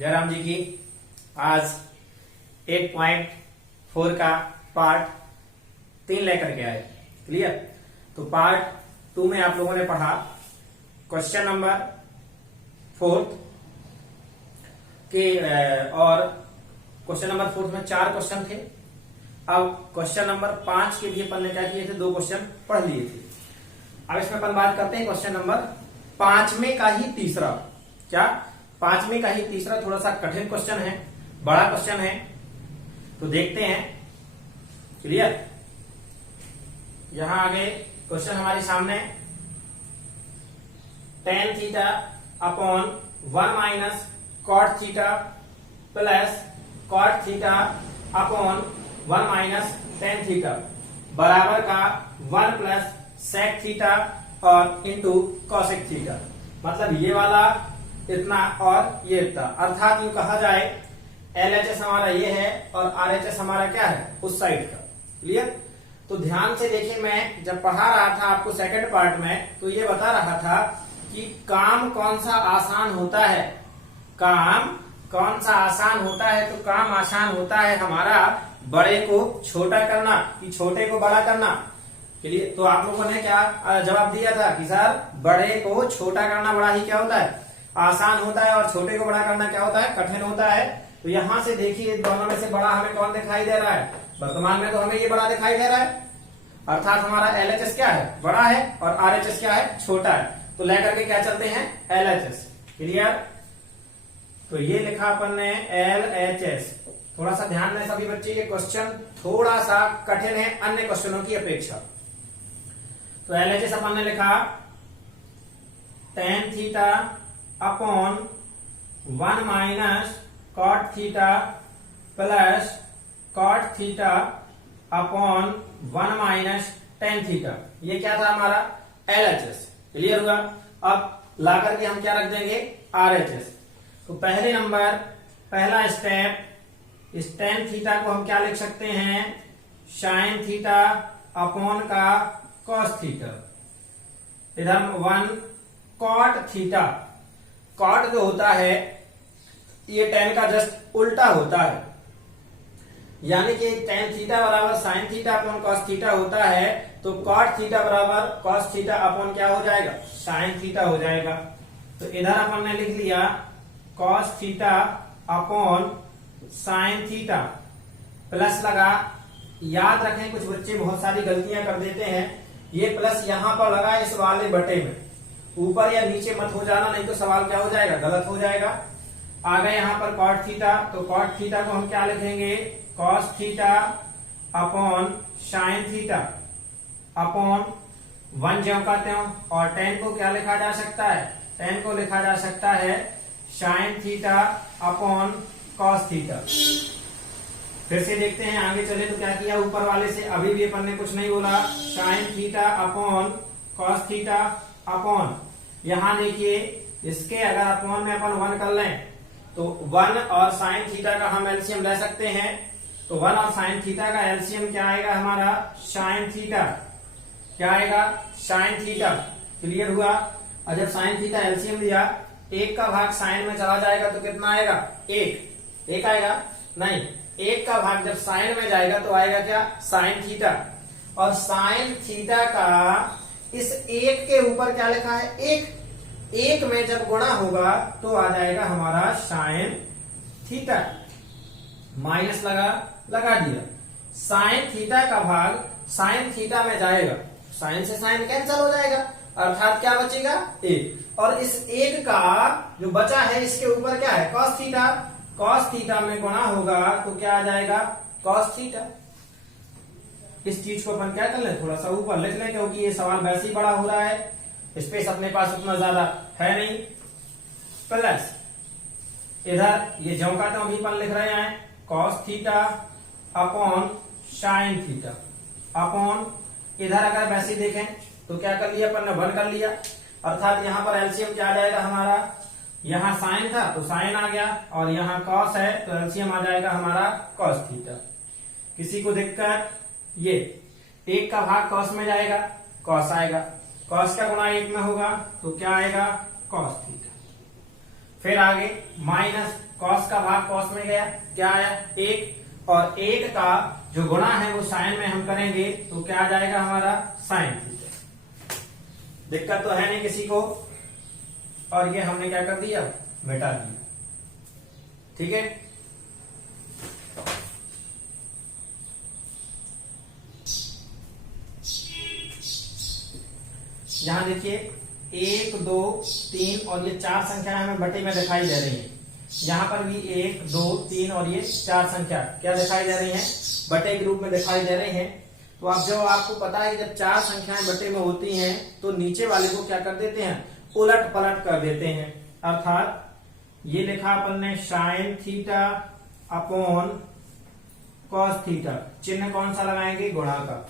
जयराम जी की आज 8.4 का पार्ट 3 लेकर के आए। क्लियर। तो पार्ट 2 में आप लोगों ने पढ़ा क्वेश्चन नंबर 4 के और क्वेश्चन नंबर 4 में 4 क्वेश्चन थे। अब क्वेश्चन नंबर 5 के भी अपन ने क्या किए थे, 2 क्वेश्चन पढ़ लिए थे। अब इसमें अपन बात करते हैं क्वेश्चन नंबर 5वें का ही तीसरा। क्या 5वें का ही तीसरा थोड़ा सा कठिन क्वेश्चन है, बड़ा क्वेश्चन है, तो देखते हैं। क्लियर। यहां आगे क्वेश्चन हमारे सामने tan theta upon 1 minus cot theta plus cot theta upon 1 minus tan theta बराबर का 1 प्लस sec थीटा और इंटू cosec थीटा। मतलब ये वाला इतना और ये इतना, अर्थात यूं कहा जाए LHS हमारा ये है और RHS हमारा क्या है, उस साइड का। क्लियर। तो ध्यान से देखिए, मैं जब पढ़ा रहा था आपको सेकंड पार्ट में, तो ये बता रहा था कि काम कौन सा आसान होता है। काम कौन सा आसान होता है, तो काम आसान होता है हमारा बड़े को छोटा करना कि छोटे को बड़ा करना। क्लियर। तो आप लोगों ने क्या जवाब दिया था कि सर बड़े को छोटा करना बड़ा ही क्या होता है, आसान होता है, और छोटे को बड़ा करना क्या होता है, कठिन होता है। तो यहां से देखिए दोनों में से बड़ा हमें कौन दिखाई दे रहा है, वर्तमान में तो हमें ये बड़ा दिखाई दे रहा है, अर्थात हमारा LHS क्या है, बड़ा है, और RHS क्या है, छोटा है। तो लेकर के क्या चलते हैं, LHS। क्लियर। तो ये लिखा अपन ने LHS। थोड़ा सा ध्यान दें सभी बच्चे, ये क्वेश्चन थोड़ा सा कठिन है अन्य क्वेश्चनों की अपेक्षा। तो LHS अपन ने लिखा tan theta upon 1 minus cot theta plus cot theta upon 1 minus tan theta. ये क्या था हमारा LHS। क्लियर हुआ। अब ला करके हम क्या रख देंगे, RHS। तो पहले नंबर पहला स्टेप, इस tan थीटा को हम क्या लिख सकते हैं, sin थीटा अपॉन का cos थीटा। इधर 1 cot थीटा। cot जो होता है ये tan का जस्ट उल्टा होता है, यानी कि tan थीटा बराबर sin theta upon cos theta होता है, तो cot थीटा बराबर cos थीटा अपॉन क्या हो जाएगा, sin थीटा हो जाएगा। तो इधर अपन ने लिख लिया cos theta upon sin theta plus लगा। याद रखें कुछ बच्चे बहुत सारी गलतियां कर देते हैं, ये प्लस यहां पर लगा इस वाले बटे में, ऊपर या नीचे मत हो जाना, नहीं तो सवाल क्या हो जाएगा, गलत हो जाएगा। आ गए यहां पर cot थीटा, तो cot थीटा को हम क्या लिखेंगे, cos theta upon sin theta upon 1 ज्यों का त्यों, और tan को क्या लिखा जा सकता है, tan को लिखा जा सकता है sin theta upon cos theta. फिर से देखते हैं आगे चले तो क्या किया, ऊपर वाले से अभी भी अपन ने कुछ नहीं बोला, sin theta upon cos theta upon, यहां देखिए इसके अगर अपॉन में अपन 1 कर लें तो 1 और sin थीटा का हम एलसीएम ले सकते हैं। तो 1 और sin थीटा का एलसीएम क्या आएगा हमारा, sin थीटा। क्या आएगा, sin थीटा। क्लियर हुआ। और जब sin थीटा एलसीएम लिया, 1 का भाग sin में चला जाएगा तो कितना आएगा, 1 आएगा, नहीं 1 का भाग जब sin में जाएगा तो आएगा क्या, sin थीटा। और sin थीटा का इस 1 के ऊपर क्या लिखा है, 1 में जब गुणा होगा तो आ जाएगा हमारा sin थीटा। माइनस लगा दिया। sin थीटा का भाग sin थीटा में जाएगा, sin से sin कैंसिल हो जाएगा, अर्थात क्या बचेगा, 1। और इस 1 का जो बचा है इसके ऊपर क्या है, cos थीटा। cos थीटा में गुणा होगा तो क्या आ जाएगा, cos थीटा। इस चीज को अपन क्या कर लें, थोड़ा सा ऊपर लिख लें, क्योंकि ये सवाल वैसे ही बड़ा हो रहा है, स्पेस अपने पास उतना ज्यादा है नहीं। प्लस इधर ये ज्यों का त्यों भी अपन लिख रहे हैं, cos theta upon sin theta upon, इधर अगर वैसे देखें तो क्या कर लिया अपन ने, 1 कर लिया, अर्थात यहां पर एलसीएम क्या आ जाएगा हमारा, यहां sin था तो sin आ गया, और यहां cos है तो एलसीएम आ जाएगा हमारा cos थीटा। किसी को दिक्कत, ये 1 का भाग cos में जाएगा, cos आएगा, cos का गुणा 1 में होगा तो क्या आएगा, cos थीटा। फिर आगे माइनस कॉस का भाग कॉस में गया, क्या आया 1, और 1 का जो गुणा है वो साइन में हम करेंगे तो क्या आ जाएगा हमारा साइन थीटा। दिक्कत तो है नहीं किसी को, और ये हमने क्या कर दिया, मिटा दिया। ठीक है, यहां देखिए 1 2 3 और ये 4 संख्या हमें बटे में दिखाई दे रही है। यहाँ पर भी 1 2 3 और ये 4 संख्या क्या दिखाई दे रही हैं, बटे के रूप में दिखाई दे रही हैं। तो अब जो आपको पता है जब 4 संख्याएं बटे में होती हैं तो नीचे वाले को क्या कर देते हैं, उलट पलट कर देते हैं। अर्थात ये लिखा अपन ने sine theta upon cos theta, चिन्ह कौन सा लगाएंगे, गुणा का।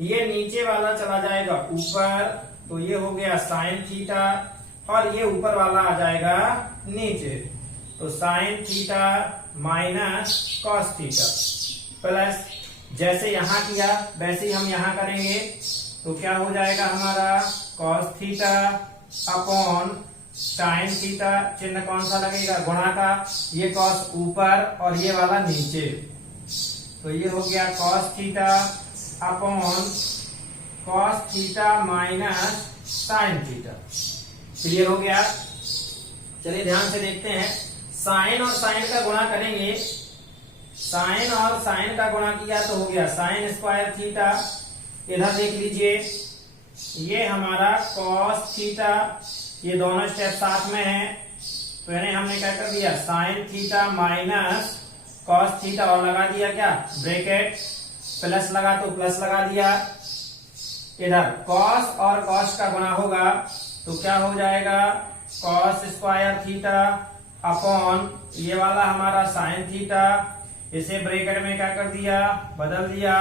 ये नीचे वाला चला जाएगा ऊपर, तो ये हो गया साइन थीटा, और ये ऊपर वाला आ जाएगा नीचे, तो sign theta minus cos theta plus, जैसे यहां किया वैसे ही हम यहां करेंगे, तो क्या हो जाएगा हमारा cos theta upon sine theta, चिन्ह कौन सा लगेगा, गुणा का। ये कॉस ऊपर और ये वाला नीचे, तो ये हो गया cos theta upon cos theta minus sine theta. Clear हो गया। चलिए ध्यान से देखते हैं, साइन और साइन का गुणा करेंगे, साइन और साइन का गुणा किया तो हो गया साइन स्क्वायर थीटा। इधर देख लीजिए, ये हमारा कॉस थीटा, ये दोनों स्टेप साथ में है, तो यानी हमने क्या कर दिया, sign theta minus cos theta, और लगा दिया क्या ब्रैकेट, प्लस लगा तो प्लस लगा दिया। इधर कॉस और कॉस का गुणा होगा तो क्या हो जाएगा, कॉस स्क्वायर थीटा अपॉन ये वाला हमारा साइन थीटा, इसे ब्रैकेट में क्या कर दिया, बदल दिया,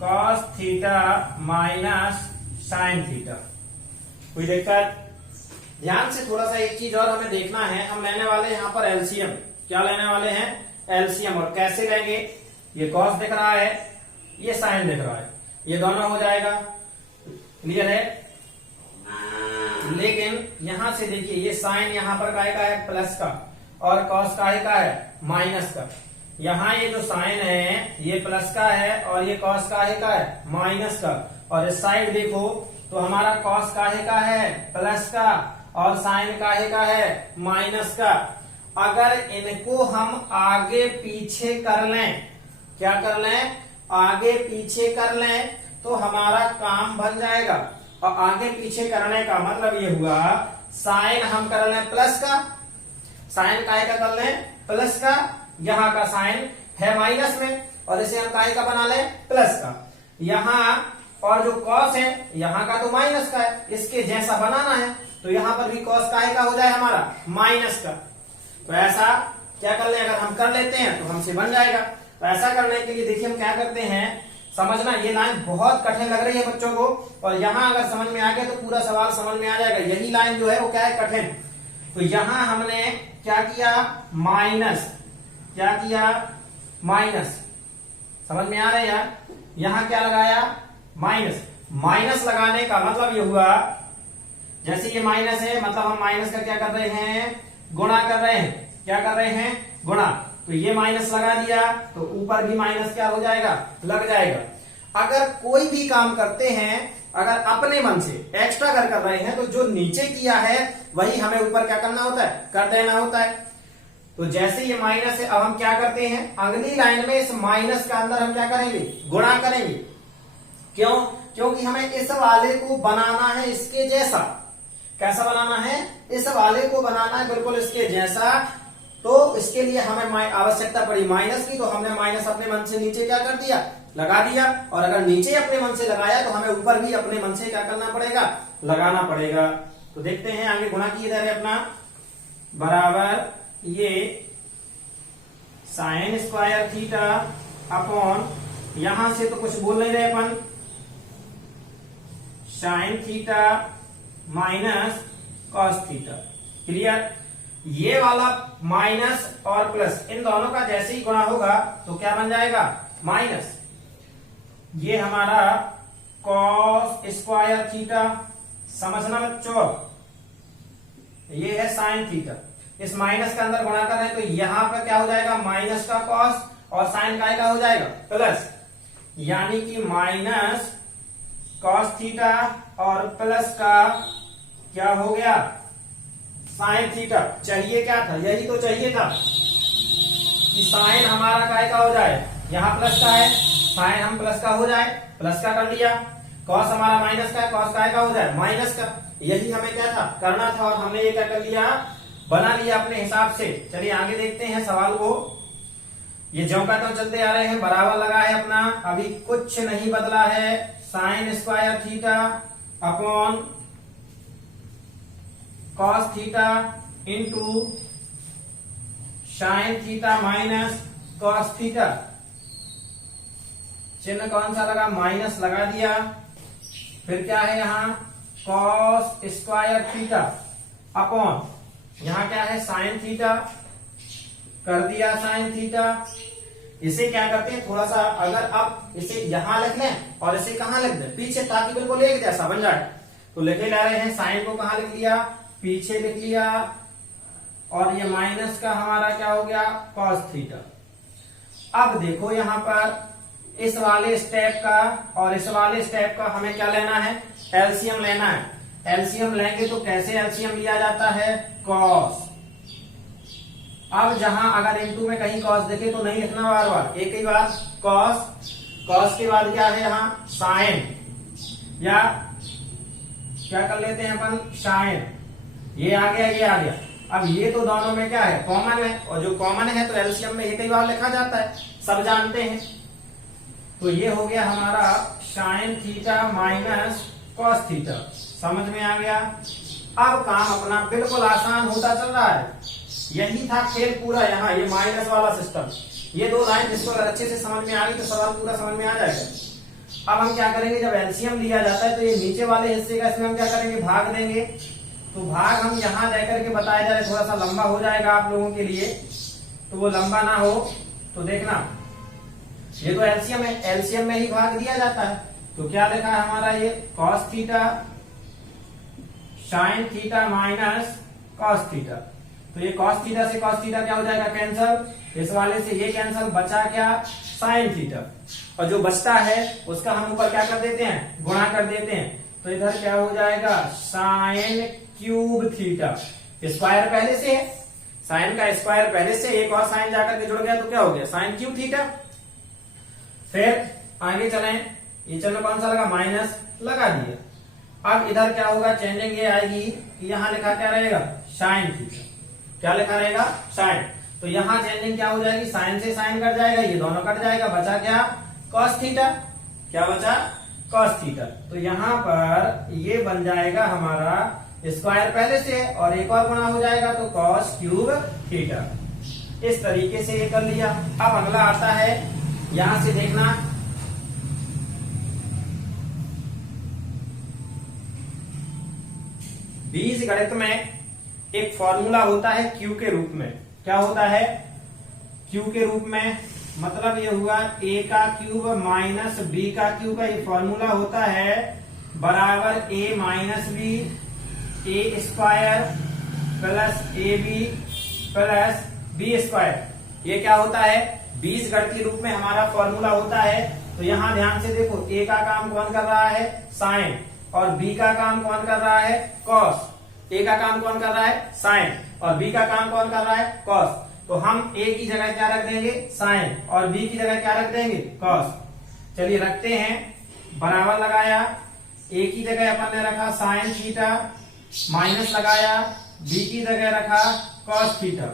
cos theta minus sine theta. कोई दिक्कत? ध्यान से थोड़ा सा एक चीज और हमें देखना है, हम लेने वाले यहाँ पर एलसीएम। क्या लेने वाले हैं, एलसीएम। और कैसे लेंगे, ये कॉस दिख रहा है, ये साइन दिख रहा है, ये दोनों हो जाएगा। क्लियर है? लेकिन यहां से देखिए, ये साइन यहाँ पर काहे का है, प्लस का, और कॉस काहे का है, माइनस का। यहाँ ये जो साइन है ये प्लस का है और ये कॉस काहे का है, माइनस का। और इस साइड देखो तो हमारा कॉस काहे का है, प्लस का, और साइन काहे का है, माइनस का। अगर इनको हम आगे पीछे कर लें, क्या कर लें, आगे पीछे कर लें, तो हमारा काम बन जाएगा। और आगे पीछे करने का मतलब ये हुआ, साइन हम कर लें प्लस का, साइन काहे का कर लें, प्लस का, यहाँ का साइन है माइनस में, और इसे हम काहे का बना लें, प्लस का। यहाँ और जो कॉस है यहाँ का तो माइनस का है, इसके जैसा बनाना है, तो यहाँ पर भी कॉस काहे का हो जाए हमारा, माइनस का। तो ऐसा क्या कर ले, अगर हम कर लेते हैं तो हमसे बन जाएगा। तो ऐसा करने के लिए देखिए हम क्या करते हैं, समझना, ये लाइन बहुत कठिन लग रही है बच्चों को, और यहाँ अगर समझ में आ गया तो पूरा सवाल समझ में आ जाएगा। यही लाइन जो है वो क्या है, कठिन। तो यहाँ हमने क्या किया, माइनस, क्या किया, माइनस। समझ में आ रहा है यार, यहाँ क्या लगाया, माइनस। माइनस लगाने का मतलब ये हुआ, जैसे ये माइनस है मतलब हम माइनस का क्या कर रहे हैं, गुणा कर रहे हैं। क्या कर रहे हैं, गुणा। तो ये माइनस लगा दिया तो ऊपर भी माइनस क्या हो जाएगा, लग जाएगा। अगर कोई भी काम करते हैं, अगर अपने मन से एक्स्ट्रा अगर कर रहे हैं, तो जो नीचे किया है वही हमें ऊपर क्या करना होता है, कर देना होता है। तो जैसे ये माइनस है, अब हम क्या करते हैं, अगली लाइन में इस माइनस का अंदर हम क्या करेंगे, गुणा करेंगे। क्यों, क्योंकि हमें इस वाले को बनाना है इसके जैसा। कैसा बनाना है, इस वाले को बनाना है बिल्कुल इसके जैसा। तो इसके लिए हमें आवश्यकता पड़ी माइनस की, तो हमने माइनस अपने मन से नीचे क्या कर दिया, लगा दिया। और अगर नीचे अपने मन से लगाया तो हमें ऊपर भी अपने मन से क्या करना पड़ेगा, लगाना पड़ेगा। तो देखते हैं आगे गुणा किए जा रहे अपना, बराबर ये साइन स्क्वायर थीटा अपॉन, यहां से तो कुछ बोल नहीं रहे अपन, sine theta minus cos theta. Clear? ये वाला माइनस और प्लस इन दोनों का जैसे ही गुणा होगा तो क्या बन जाएगा, माइनस। ये हमारा कॉस स्क्वायर थीटा, समझना बच्चों, ये है साइन थीटा। इस माइनस के अंदर गुणा कर रहे हैं, तो यहां पर क्या हो जाएगा, माइनस का कॉस और साइन का हो जाएगा प्लस, यानी कि माइनस कॉस थीटा और प्लस का क्या हो गया, साइन थीटा। चाहिए क्या था, यही तो चाहिए था कि साइन हमारा काय का हो जाए, यहाँ प्लस का है, साइन हम प्लस का हो जाए, प्लस का कर लिया, कॉस हमारा माइनस का है, कॉस का हो जाए माइनस का। यही हमें क्या था, करना था, और हमने ये क्या कर लिया, बना लिया अपने हिसाब से। चलिए आगे देखते हैं सवाल को। ये ज्यों का त्यों चलते आ रहे हैं, बराबर लगा है अपना, अभी कुछ नहीं बदला है। Sine square theta upon cos theta into sine theta minus cos theta. चिन्ह कौन सा लगा, माइनस लगा दिया। फिर क्या है यहाँ, कॉस स्क्वायर थीटा अपॉन, यहाँ क्या है, साइन थीटा, कर दिया साइन थीटा। इसे क्या करते हैं, थोड़ा सा अगर आप इसे यहां लिख लें और इसे कहां लिख दें, पीछे, ताकि बिल्कुल एक जैसा बन जाए। तो लिखे ला रहे हैं, साइन को कहां लिख लिया, पीछे लिख लिया, और ये माइनस का हमारा क्या हो गया, कॉस थीटा। अब देखो यहां पर इस वाले स्टेप का और इस वाले स्टेप का हमें क्या लेना है, एलसीएम लेना है। एलसीएम लेंगे तो कैसे एलसीएम लिया जाता है, कॉस। अब जहां अगर इनटू में कहीं कॉस देखे तो नहीं लिखना बार बार, एक ही बार कॉस, कॉस के बाद क्या है यहाँ साइन, या क्या कर लेते हैं अपन, साइन। ये आ गया, ये आ गया। अब ये तो दोनों में क्या है, कॉमन है, और जो कॉमन है तो एलसीएम में एक ही बार लिखा जाता है, सब जानते हैं। तो ये हो गया हमारा sign theta minus cos theta, समझ में आ गया। अब काम अपना बिल्कुल आसान होता चल रहा है। यही था खेल पूरा, यहाँ ये माइनस वाला सिस्टम, ये दो लाइन जिसको अगर अच्छे से समझ में आ गई तो सवाल पूरा समझ में आ जाएगा। अब हम क्या करेंगे, जब एलसीएम लिया जाता है तो ये नीचे वाले हिस्से का इसमें हम क्या करेंगे, भाग देंगे। तो भाग हम यहाँ जाकर के बताया जा रहे, थोड़ा सा लंबा हो जाएगा आप लोगों के लिए, तो वो लंबा ना हो तो देखना। ये तो एलसीएम है, एलसीएम में ही भाग दिया जाता है। तो क्या लिखा है हमारा, ये cos theta sine theta minus cos theta. तो ये कॉस थीटा से कॉस थीटा क्या हो जाएगा, कैंसल। इस वाले से ये कैंसल, बचा क्या, साइन थीटा। और जो बचता है उसका हम ऊपर क्या कर देते हैं, गुणा कर देते हैं। तो इधर क्या हो जाएगा, साइन क्यूब थीटा। स्क्वायर पहले से है, साइन का स्क्वायर पहले से, एक और साइन जाकर के जुड़ गया तो क्या हो गया, साइन क्यूब थीटा। फिर आगे चलें, ये चलो कौन सा लगा, माइनस लगा दिया। अब इधर क्या होगा, चेंजिंग ये आएगी कि यहाँ लिखा क्या रहेगा, साइन थीटा। क्या लिखा रहेगा, साइन। तो यहाँ चेंजिंग क्या हो जाएगी, साइन से साइन कट जाएगा, ये दोनों कट जाएगा, बचा क्या, कॉस थीटा। क्या बचा, कॉस थीटा। तो यहाँ पर ये बन जाएगा हमारा स्क्वायर पहले से और एक और गुणा हो जाएगा तो कॉस क्यूब थीटा। इस तरीके से ये कर लिया। अब अगला आता है, यहां से देखना, बीजगणित में एक फॉर्मूला होता है क्यू के रूप में। क्या होता है, क्यू के रूप में, मतलब ये हुआ ए का क्यूब माइनस बी का क्यूब का ये फॉर्मूला होता है, बराबर A minus B A square plus A B plus B square. ये क्या होता है, बीजगणितीय रूप में हमारा फॉर्मूला होता है। तो यहां ध्यान से देखो, ए का काम कौन कर रहा है, साइन, और बी का काम कौन कर रहा है, कॉस। ए का काम कौन कर रहा है, साइन, और बी का काम कौन कर रहा है, कॉस। तो हम ए की जगह क्या रख देंगे, साइन, और बी की जगह क्या रख देंगे, कॉस। चलिए रखते हैं, बराबर लगाया, ए की जगह अपन ने रखा साइन थीटा, माइनस लगाया, बी की जगह रखा कॉस थीटा,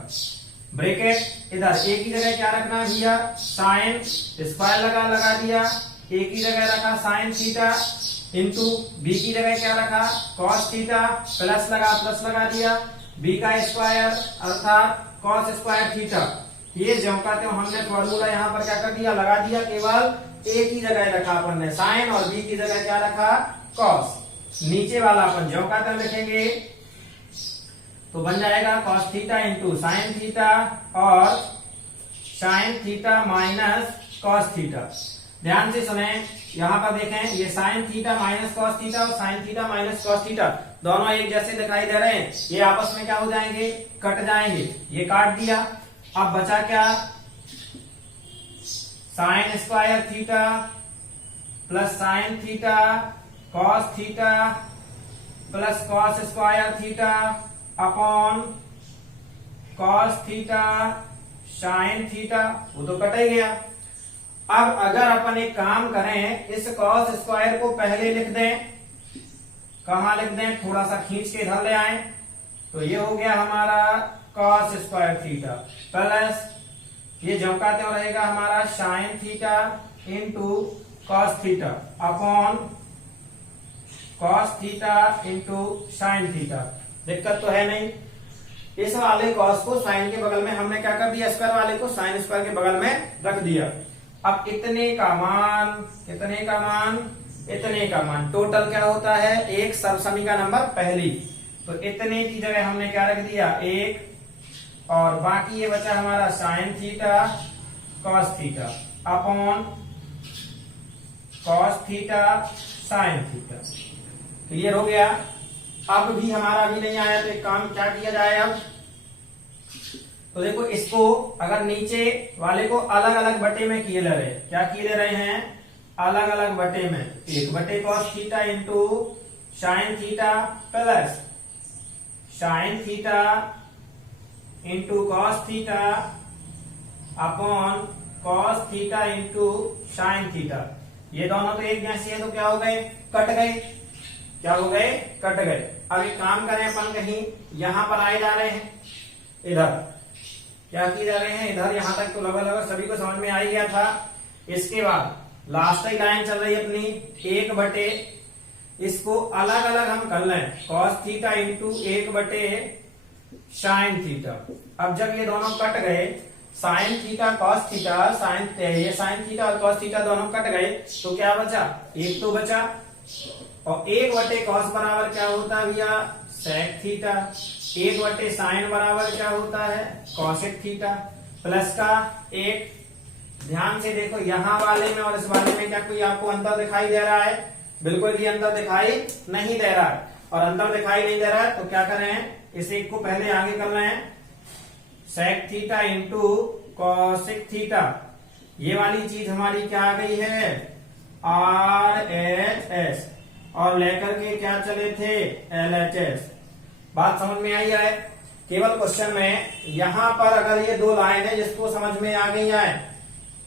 ब्रैकेट इधर ए की जगह क्या रखना भैया, साइन, स्क्वायर लगा दिया, ए की जगह रखा साइन थीटा इंटू बी की जगह क्या रखा, कॉस थीटा, प्लस लगा दिया, बी का स्क्वायर अर्थात कॉस स्क्वायर थीटा। ये ज्यों का त्यों हमने फॉर्मूला यहाँ पर क्या कर दिया, लगा दिया, केवल ए की जगह रखा अपन ने साइन और बी की जगह क्या रखा, कॉस। नीचे वाला अपन ज्यों का त्यों लिखेंगे तो बन जाएगा cos theta into sine theta और sine theta minus cos theta. ध्यान से सुने, यहाँ पर देखें ये sine theta minus cos theta और sine theta minus cos theta दोनों एक जैसे दिखाई दे रहे हैं। ये आपस में क्या हो जाएंगे, कट जाएंगे। ये काट दिया। अब बचा क्या, sine square theta plus sine theta cos theta plus cos square theta upon cos theta sine theta, वो तो कट ही गया। अब अगर अपन एक काम करें, इस कॉस स्क्वायर को पहले लिख दें, कहां लिख दें, थोड़ा सा खींच के इधर ले आए, तो ये हो गया हमारा कॉस स्क्वायर थीटा प्लस ये जो का त्यों रहेगा हमारा sine theta into cos theta upon cos theta into sine theta. दिक्कत तो है नहीं। इस वाले कॉस को साइन के बगल में हमने क्या कर दिया, स्क्वायर वाले को साइन स्क्वायर के बगल में रख दिया। अब इतने का मान, कितने का मान, इतने का मान टोटल क्या होता है, एक सर्वसमी का नंबर पहली, तो इतने की जगह हमने क्या रख दिया, एक, और बाकी ये बचा हमारा sine theta cos theta upon cos theta sine theta. तो ये हो गया। अब भी हमारा भी नहीं आया, तो एक काम क्या किया जाए अब, तो देखो इसको अगर नीचे वाले को अलग अलग बटे में किए ले रहे, क्या किए ले रहे हैं, अलग अलग बटे में, एक बटे cos theta into sine theta plus sine theta into cos theta upon cos theta into sine theta. ये दोनों तो एक जैसे है, तो क्या हो गए, कट गए। क्या हो गए, कट गए। अब एक काम करें अपन, कहीं यहां पर आए जा रहे हैं, इधर क्या किए जा रहे हैं, इधर, यहां तक तो लगभग सभी को समझ में आ ही गया था। इसके बाद लास्ट ही लाइन चल रही है अपनी, एक बटे, इसको अलग अलग हम कर लें, कॉस थीटा इंटू एक बटे साइन थीटा। अब जब ये दोनों कट गए, साइन थीटा कॉस थीटा, ये साइन थीटा और कॉस थीटा दोनों कट गए, तो क्या बचा, एक तो बचा, और एक बटे कॉस बराबर क्या होता है भैया, सेक थीटा, एक बटे साइन बराबर क्या होता है, कॉसेक थीटा, प्लस का एक। ध्यान से देखो, यहां वाले में और इस वाले में क्या कोई आपको अंतर दिखाई दे रहा है, बिल्कुल भी अंतर दिखाई नहीं दे रहा है। और अंतर दिखाई नहीं दे रहा है तो क्या करें, इस एक को पहले आगे कर रहे हैं, sec theta into cosec theta. ये वाली चीज हमारी क्या आ गई है, आर एच एस, और लेकर के क्या चले थे, एल एच एस। बात समझ में आई है। केवल क्वेश्चन में यहां पर अगर ये दो लाइन है जिसको समझ में आ गई है,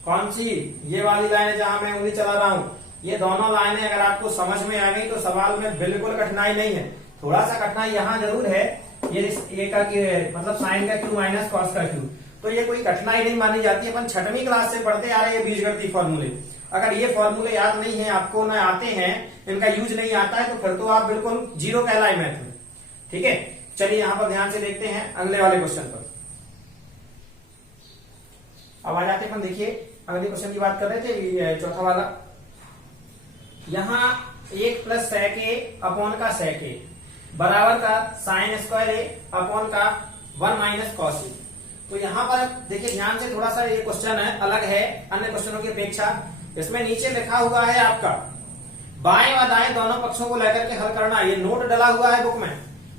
कौन सी, ये वाली लाइन है जहां मैं उंगली चला रहा हूं, ये दोनों लाइनें अगर आपको समझ में आ गई तो सवाल में बिल्कुल कठिनाई नहीं है। थोड़ा सा कठिनाई यहाँ जरूर है, ये का मतलब साइन का क्यू माइनस कॉस का क्यू, तो ये कोई कठिनाई नहीं मानी जाती। अपन छठवीं क्लास से पढ़ते आ रहे हैं बीजगणितीय फॉर्मूले। अगर ये फॉर्मूले याद नहीं है आपको, ना आते हैं, इनका यूज नहीं आता है, तो फिर तो आप बिल्कुल जीरो कहलाए मैथ में। ठीक है, चलिए यहां पर ध्यान से देखते हैं अगले वाले क्वेश्चन पर। अब आ जाते हैं, देखिए अगले क्वेश्चन की बात कर रहे थे, चौथा वाला। यहां एक प्लस सेक ए अपॉन का सेक ए बराबर का साइन स्क्वायर ए अपॉन का 1 माइनस कॉस ए। तो यहां पर देखिए ध्यान से, थोड़ा सा ये क्वेश्चन है, अलग है अन्य क्वेश्चनों की अपेक्षा। इसमें नीचे लिखा हुआ है आपका बाएं और दाएं दोनों पक्षों को लेकर के हल करना। ये नोट डला हुआ है बुक में,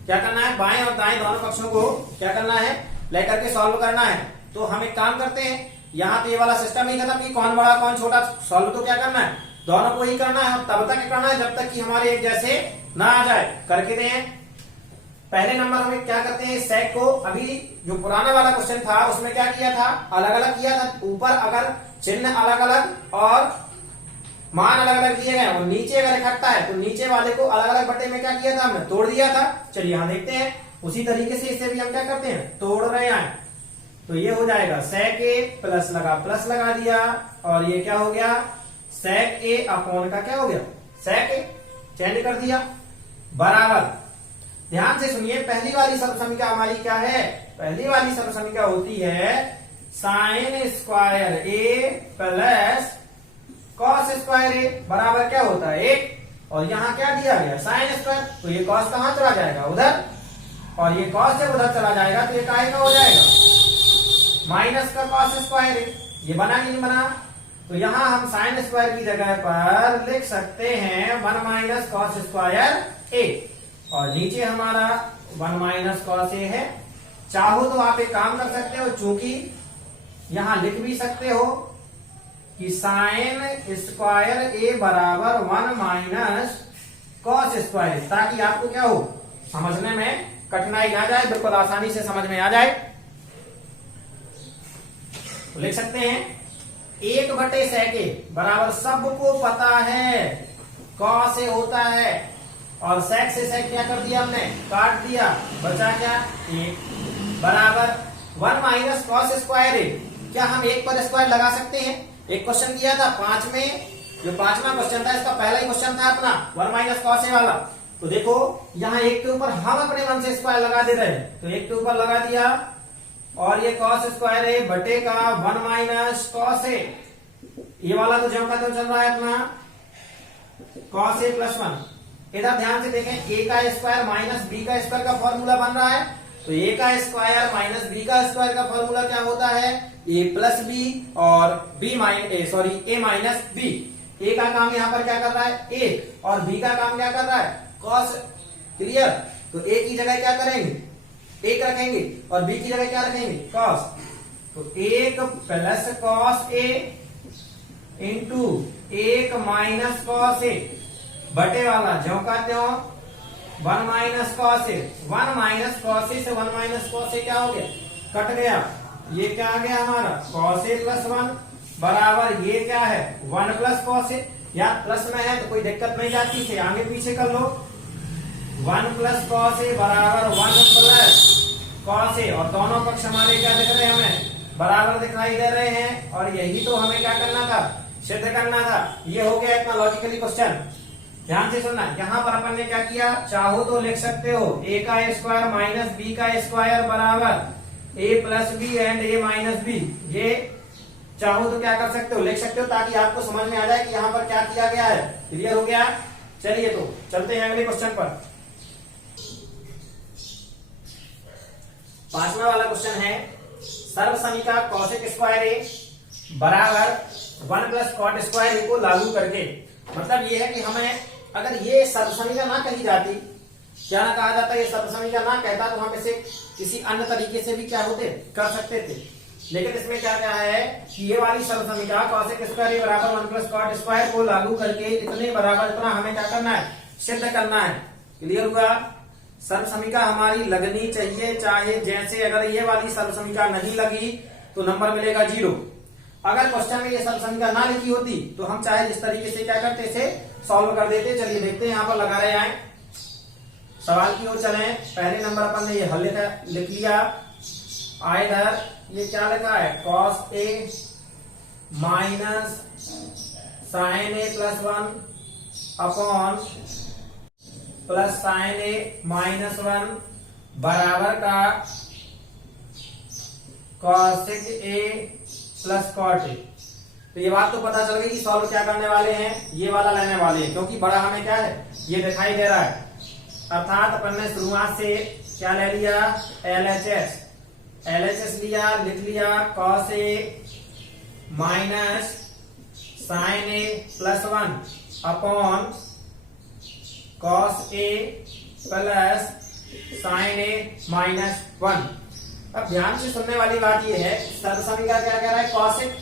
क्या करना है, बाएं और दाएं दोनों पक्षों को क्या करना है, लेकर के सॉल्व करना है। तो हम एक काम करते हैं, यहाँ तो ये वाला सिस्टम ही खत्म कि कौन बड़ा कौन छोटा, सॉल्व तो क्या करना है, दोनों को ही करना है। तब तक करना है जब तक कि हमारे एक जैसे ना आ जाए। करके दें, पहले नंबर हमें क्या करते हैं, सेक को, अभी जो पुराना वाला क्वेश्चन था उसमें क्या किया था, अलग अलग किया था। ऊपर अगर चिन्ह अलग अलग और मान अलग अलग दिए गए और नीचे अगर इकट्ठा है तो नीचे वाले को अलग अलग बटे में क्या किया था, हमने तोड़ दिया था। चलिए यहां देखते हैं, उसी तरीके से इसे भी हम क्या करते हैं, तोड़ रहे हैं। तो ये हो जाएगा सेक ए प्लस लगा दिया, और ये क्या हो गया, सेक ए अपॉन का क्या हो गया, सेक ए, चेंज कर दिया, बराबर। ध्यान से सुनिए, पहली वाली सर्वसमीका हमारी क्या है, पहली वाली सर्वसमीका होती है साइन स्क्वायर ए प्लस कॉस स्क्वायर ए बराबर क्या होता है, एक, और यहां क्या दिया गया, साइन स्क्वायर। तो ये कॉस कहां चला जाएगा, उधर, और ये कॉस जब उधर चला जाएगा तो ये काहे का हो जाएगा, माइनस का कॉस स्क्वायर ए। ये बना कि नहीं बना, तो यहां हम साइन स्क्वायर की जगह पर लिख सकते हैं 1 माइनस कॉस स्क्वायर ए, और नीचे हमारा 1 माइनस कॉस ए है। चाहो तो आप एक काम कर सकते हो, चूंकि यहां लिख भी सकते हो कि साइन स्क्वायर ए बराबर 1 माइनस कॉस स्क्वायर, ताकि आपको क्या हो, समझने में कठिनाई ना जाए, बिल्कुल आसानी से समझ में आ जाए। तो लिख सकते हैं 1/sec ए बराबर, सबको पता है कॉस ए होता है, और sec से sec क्या कर दिया हमने, काट दिया, बचा क्या 1 बराबर 1 माइनस कॉस स्क्वायर ए। क्या हम 1 पर स्क्वायर लगा सकते हैं? एक क्वेश्चन किया था 5 में, जो 5वां क्वेश्चन था, इसका पहला ही क्वेश्चन था अपना 1 माइनस कॉस ए वाला। तो देखो यहां 1 के ऊपर हम अपने मन से स्क्वायर लगा दे रहे हैं, तो 1 के ऊपर लगा दिया, और ये कॉस स्क्वायर ए बटे का 1 माइनस कॉस ए, ये वाला तो जो का तो चल रहा है अपना कॉस ए प्लस 1। इधर ध्यान से देखें, ए का स्क्वायर माइनस बी का स्क्वायर का फॉर्मूला बन रहा है, तो ए का स्क्वायर माइनस बी का स्क्वायर का फॉर्मूला क्या होता है, ए प्लस बी, और बी माइनस ए माइनस बी। ए का काम यहां पर क्या कर रहा है, ए, और बी का काम क्या कर रहा है, कॉस। क्लियर? तो ए की जगह क्या करेंगे, 1 रखेंगे, और बी की जगह क्या रखेंगे, कॉस। तो 1 प्लस कॉस ए इंटू 1 माइनस कॉस ए बटे वाला ज्यों का त्यों 1 माइनस कॉस ए। 1 माइनस कॉस ए से 1 माइनस कॉस ए क्या हो गया, कट गया। ये क्या आ गया हमारा कॉस ए प्लस 1 बराबर, ये क्या है 1 प्लस कॉस ए। या प्लस में है तो कोई दिक्कत नहीं जाती, इसे आगे पीछे कर लो। 1 प्लस कॉस ए बराबर 1 प्लस कॉस ए, और दोनों पक्ष हमारे क्या दिख रहे हैं, हमें बराबर दिखाई दे रहे हैं, और यही तो हमें क्या करना था, सिद्ध करना था। ये हो गया इतना लॉजिकली क्वेश्चन। ध्यान से सुनना, यहां पर अपन ने क्या किया, चाहो तो लिख सकते हो ए का स्क्वायर माइनस बी का स्क्वायर बराबर A plus B and A minus B. ये चाहो तो क्या कर सकते हो, लिख सकते हो, ताकि आपको समझ में आ जाए कि यहां पर क्या किया गया है। क्लियर हो गया? चलिए तो चलते हैं अगले क्वेश्चन पर। 5वां वाला क्वेश्चन है, सर्वसमीका कॉसेक स्क्वायर ए बराबर 1 प्लस कॉट स्क्वायर ए को लागू करके। मतलब ये है कि हमें अगर ये सर्वसमीका ना कही जाती, क्या ना कहा जाता, ये सर्वसमीका ना कहता, तो हम इसे किसी अन्य तरीके से भी क्या होते, कर सकते थे। लेकिन इसमें क्या क्या है कि ये वाली सर्वसमीका कॉसेक स्क्वायर ए बराबर 1 प्लस कॉट स्क्वायर को लागू करके इतने बराबर इतना हमें क्या करना है, सिद्ध करना है। क्लियर हुआ? सर्वसमीका हमारी लगनी चाहिए, चाहे जैसे अगर ये वाली सर्वसमीका नहीं लगी तो नंबर मिलेगा 0। अगर क्वेश्चन में ये सर्वसमीका ना लिखी होती तो हम चाहे जिस तरीके से क्या करते, इसे सॉल्व कर देते। चलिए देखते हैं, यहां पर लगा रहे आए, सवाल की ओर चले। पहले नंबर अपन ने ये हल लिख लिया, इधर ये क्या लिखा है, cos A minus sine A plus 1 upon plus sine A minus 1 बराबर का cosec A plus cot A. तो ये बात तो पता चल गई कि सॉल्व क्या करने वाले हैं, ये वाला लेने वाले हैं, क्योंकि बड़ा हमें क्या है, ये दिखाई दे रहा है। अर्थात अपन ने शुरुआत से क्या ले लिया, LHS लिया, लिख लिया cos A minus sine A plus 1 upon cos A plus sine A minus 1। अब ध्यान से सुनने वाली बात यह है, सर्वसमीका क्या कह रहा है, कॉसेक,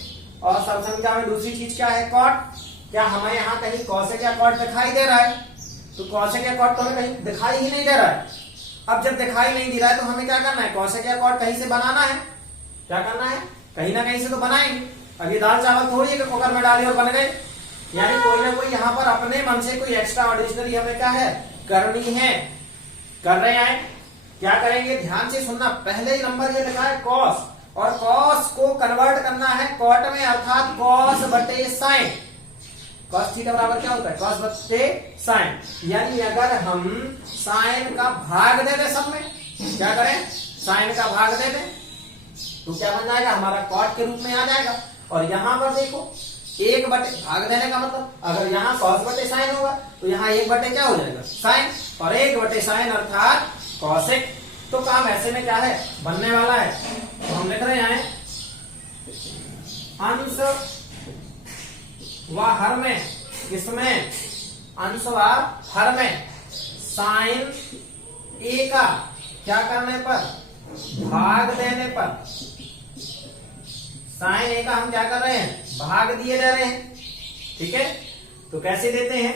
और सर्वसमीका में दूसरी चीज क्या है, कॉट। क्या हमें यहाँ कहीं कॉसेक या कॉट दिखाई दे रहा है? तो कॉसेक या कॉट तो हमें कहीं दिखाई ही नहीं दे रहा है। अब जब दिखाई नहीं दे रहा है तो हमें क्या करना है, कॉसेक या कॉट कहीं से बनाना है। क्या करना है, कहीं ना कहीं से तो बनाएंगे। अब ये दाल चावल थोड़ी है कि कुकर में डाले और बन गए, यानी कोई ना कोई यहाँ पर अपने मन से कोई एक्स्ट्रा ऑर्डिनरी हमें क्या है, करनी है। कर रहे हैं, क्या करेंगे, ध्यान से सुनना। पहले ही नंबर ये लिखा है कॉस, और कॉस को कन्वर्ट करना है कॉट में, अर्थात कॉस बटे साइन। कॉस थीटा बराबर क्या होता है, कॉस बटे साइन। यानी अगर हम साइन का भाग दे दें सब में, क्या करें, साइन का भाग दे दें, तो क्या बन जाएगा, हमारा कॉट के रूप में आ जाएगा। और यहां पर देखो 1 बटे भाग देने का मतलब, अगर यहाँ कॉस बटे साइन होगा तो यहाँ 1 बटे क्या हो जाएगा, साइन, और 1 बटे साइन अर्थात कॉसेक। तो काम ऐसे में क्या है, बनने वाला है। तो हम लिख रहे हैं अंश व हर में, किसमें, अंश व हर में साइन ए का क्या करने पर, भाग देने पर। साइन ए का हम क्या कर रहे हैं, भाग दिए जा रहे हैं। ठीक है, तो कैसे देते हैं,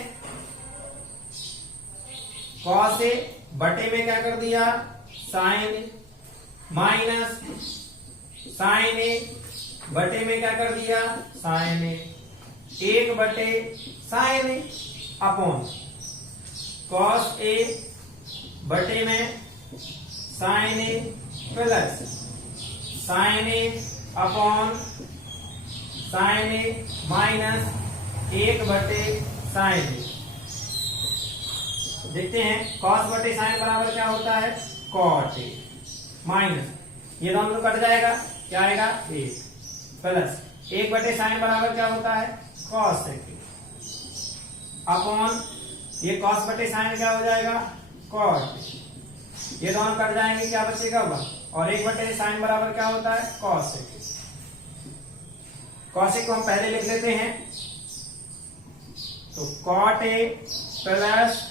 कॉस ए बटे में क्या कर दिया, साइन ए, माइनस साइन ए बटे में क्या कर दिया, साइन ए, 1 बटे sign A upon cos A बटे में sign A plus sine A upon sine A minus 1 बटे साइन ए। देखते हैं कॉस बटे साइन बराबर क्या होता है, कॉट ए, माइनस ये दोनों कट जाएगा, क्या आएगा 1, प्लस 1 बटे साइन बराबर क्या होता है, कॉस ए, अपॉन ये कॉस बटे साइन क्या हो जाएगा, कॉट, ये दोनों कट जाएंगे, क्या बचेगा 1, और 1 बटे साइन बराबर क्या होता है, कॉस ए। कॉस ए को हम पहले लिख लेते हैं, तो cot A plus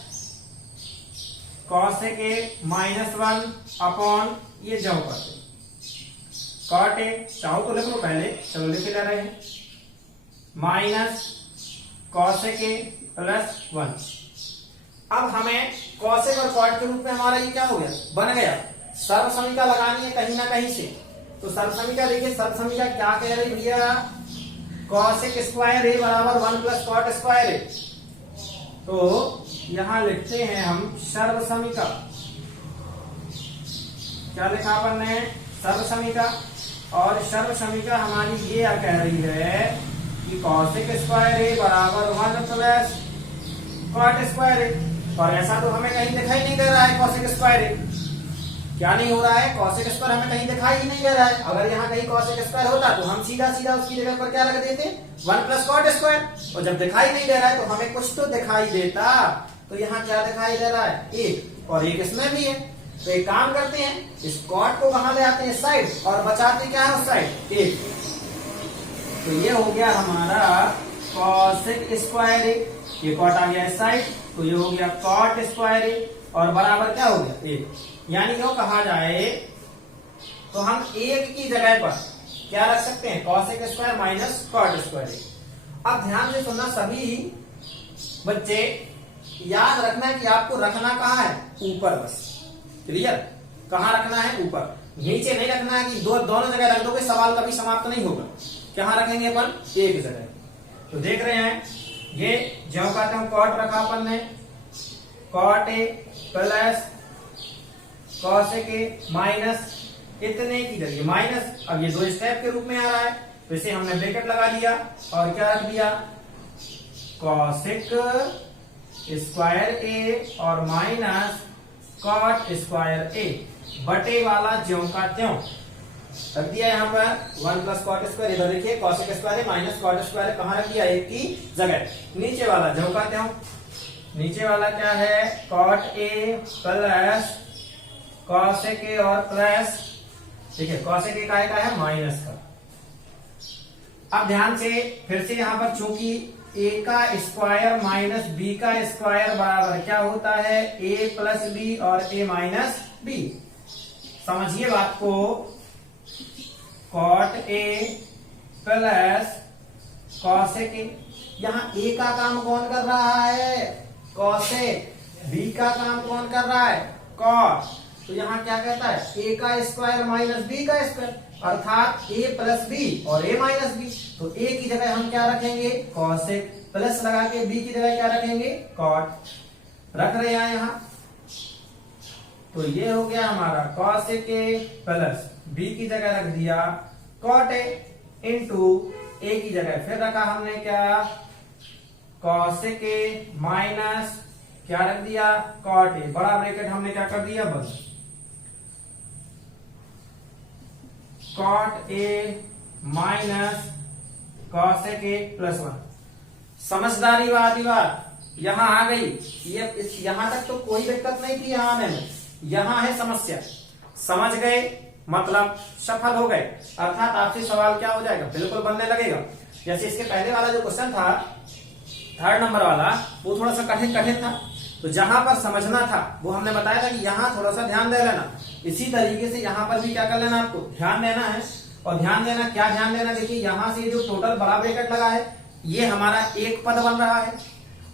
cos A के -1 अपॉन ये जो करते कॉट ए, चाहो तो लिख लो पहले, चलो लिखे जा रहे हैं, माइनस कॉस ए के +1। अब हमें कॉस ए और कॉट के रूप में हमारा ये क्या हो गया, बन गया। सर्वसमीका लगानी है कहीं ना कहीं से, तो सर्वसमीका देखिए, सर्वसमीका क्या कह रही भैया, कॉसेक स्क्वायर ए बराबर 1 प्लस कॉट स्क्वायर ए। तो यहां लिखते हैं हम सर्वसमीका, क्या लिखा अपन ने, सर्वसमीका, और सर्वसमीका हमारी ये कह रही है कि कॉसेक स्क्वायर ए बराबर 1 प्लस कॉट स्क्वायर ए, और ऐसा तो हमें कहीं दिखाई नहीं दे रहा है कॉसेक स्क्वायर ए, क्या नहीं हो रहा है, कॉसेक स्क्वायर हमें कहीं दिखाई ही नहीं दे रहा है। अगर यहाँ कहीं कॉसेक स्क्वायर होता तो हम सीधा सीधा उसकी जगह पर क्या रख देते, 1 प्लस कॉट स्क्वायर, और जब दिखाई नहीं दे रहा है तो हमें कुछ तो दिखाई देता, तो यहाँ क्या दिखाई दे रहा है, 1, और 1 इसमें भी है। तो एक काम करते हैं, इस कॉट को कहां ले आते हैं, साइड, और बचाते क्या है उस साइड, 1। तो ये हो गया हमारा कॉसेक स्क्वायर ए, ये कॉट आ गया इस साइड, तो ये हो गया कॉट स्क्वायर ए, और बराबर क्या हो गया 1। यानी क्यों कहा जाए तो हम 1 की जगह पर क्या रख सकते हैं, cosec square minus cot square A. अब ध्यान से सुनना सभी बच्चे, याद रखना है कि आपको रखना कहाँ है, ऊपर, बस क्लियर, कहाँ रखना है, ऊपर, नीचे नहीं रखना है कि दोनों जगह रख दोगे सवाल कभी समाप्त नहीं होगा। कहाँ रखेंगे अपन, एक जगह। तो देख रहे हैं ये जो कहते हैं कॉट रखा अपन ने, cot A plus cosec A minus इतने की जगह माइनस, अब ये 2 स्टेप के रूप में आ रहा है, तो इसे हमने ब्रैकेट लगा दिया और क्या रख दिया, कॉसेक स्क्वायर ए और माइनस कॉट स्क्वायर ए, बटे वाला ज्यों का त्यों रख दिया यहाँ पर 1 प्लस कॉट स्क्वायर। इधर देखिए cosec square A minus cot square कहाँ रख दिया, 1 की जगह। नीचे वाला ज्यों का त्यों, नीचे वाला क्या है, cot A plus cosec A और प्लस, देखिए कॉसेक ए का है माइनस का। अब ध्यान से फिर से यहां पर चूंकि ए का स्क्वायर माइनस बी का स्क्वायर बराबर क्या होता है, ए प्लस बी और ए माइनस बी। समझिए बात को, cot A plus cosec A, यहां ए का काम कौन कर रहा है, कॉसेक, बी का काम कौन कर रहा है, कॉट। तो यहाँ क्या कहता है, ए का स्क्वायर माइनस बी का स्क्वायर, अर्थात ए प्लस बी और ए माइनस बी। तो ए की जगह हम क्या रखेंगे, कॉसेक, प्लस लगा के बी की जगह क्या रखेंगे, कॉट रख रहे हैं यहाँ। तो ये हो गया हमारा कॉसेक ए प्लस बी की जगह रख दिया कॉट ए इंटू ए की जगह फिर रखा हमने क्या, कॉसेक ए माइनस क्या रख दिया, कॉट ए, बड़ा ब्रैकेट हमने क्या कर दिया, बंद, cot A minus cosec A +1। समझदारी वाली बात यहां आ गई, ये यहां तक तो कोई दिक्कत नहीं थी यहां आने में, यहां है समस्या। समझ गए मतलब सफल हो गए, अर्थात आपसे सवाल क्या हो जाएगा, बिल्कुल बनने लगेगा। जैसे इसके पहले वाला जो क्वेश्चन था थर्ड नंबर वाला वो थोड़ा सा कठिन कठिन था, तो जहां पर समझना था वो हमने बताया था कि यहाँ थोड़ा सा ध्यान दे लेना। इसी तरीके से यहाँ पर भी क्या कर लेना, आपको ध्यान देना है। और ध्यान देना क्या, ध्यान देना, देखिए यहाँ से जो टोटल बड़ा ब्रैकेट लगा है ये हमारा एक पद बन रहा है,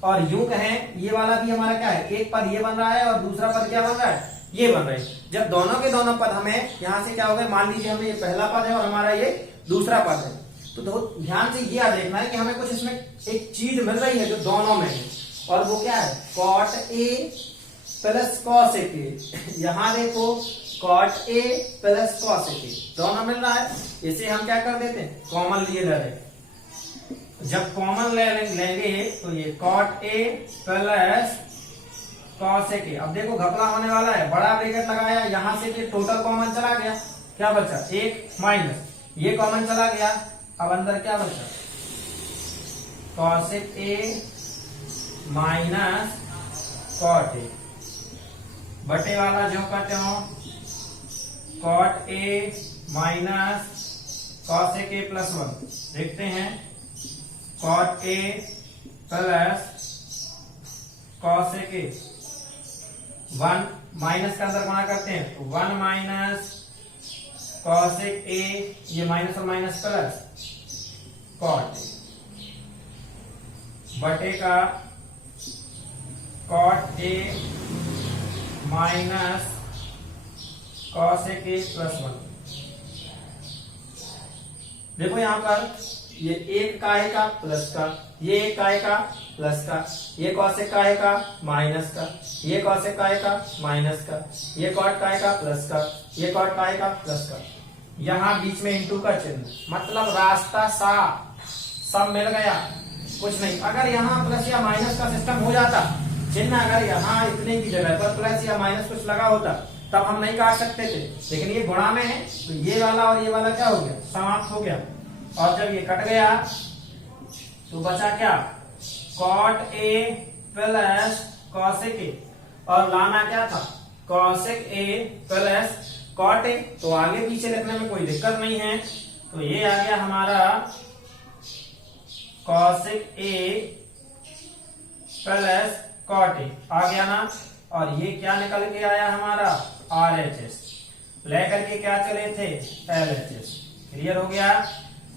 और यूं कहें ये वाला भी हमारा क्या है, एक पद ये बन रहा है और दूसरा पद क्या बन रहा है, ये बन रहा है। जब दोनों के दोनों पद हमें यहाँ से क्या हो गए, मान लीजिए हमें ये पहला पद है और हमारा ये दूसरा पद है, तो ध्यान से ये देखना है कि हमें कुछ इसमें एक चीज मिल रही है जो दोनों में है, और वो क्या है, कॉट ए प्लस कॉस ए। यहाँ देखो कॉट ए प्लस कॉस ए दोनों मिल रहा है, इसे हम क्या कर देते हैं, कॉमन लिए ले रहे। जब कॉमन लेंगे तो ये कॉट ए प्लस कॉस ए। अब देखो घपला होने वाला है, बड़ा ब्रैकेट लगाया, यहां से ये टोटल कॉमन चला गया, क्या बचा, एक माइनस ये कॉमन चला गया, अब अंदर क्या बचा, cos A minus cot A, बटे वाला जो कहते हो cot A minus cos A के प्लस 1। देखते हैं cot A plus cos A के 1 माइनस का अंदर गुणा करते हैं तो 1 माइनस कॉस ए, ये माइनस और माइनस प्लस कॉट बटे का cot A minus cos A के प्लस 1। देखो यहां पर ये एक का है का प्लस का, ये एक का है का प्लस का, ये कॉस एक का है का माइनस का, ये कॉस एक का है का माइनस का, ये कॉट का है का प्लस का, ये कॉट का है का प्लस का, यहाँ बीच में इंटू का चिन्ह, मतलब रास्ता साफ, सब मिल गया, कुछ नहीं। अगर यहाँ प्लस या माइनस का सिस्टम हो जाता, चिन्ह अगर यहाँ इतने की जगह पर प्लस या माइनस कुछ लगा होता तब हम नहीं काट सकते थे, लेकिन ये गुणा में है तो ये वाला और ये वाला क्या हो गया, समाप्त हो गया। और जब ये कट गया तो बचा क्या, cot A plus cosec A, और लाना क्या था, cosec A plus cot A, तो आगे पीछे लिखने में कोई दिक्कत नहीं है, तो ये आ गया हमारा cosec A plus cot A आ गया ना। और ये क्या निकल के आया हमारा, RHS, लेकर के क्या चले थे, LHS। क्लियर हो गया,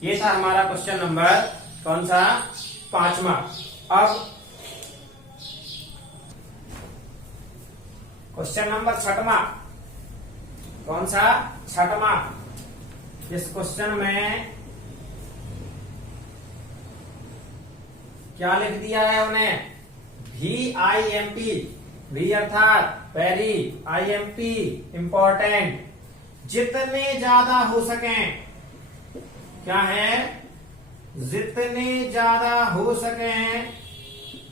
ये था हमारा क्वेश्चन नंबर कौन सा, 5वां। अब क्वेश्चन नंबर 6वां, कौन सा, 6वां। इस क्वेश्चन में क्या लिख दिया है उन्हें, VIMP, V अर्थात वेरी, IMP इंपॉर्टेंट, जितने ज्यादा हो सके, क्या है, जितने ज्यादा हो सके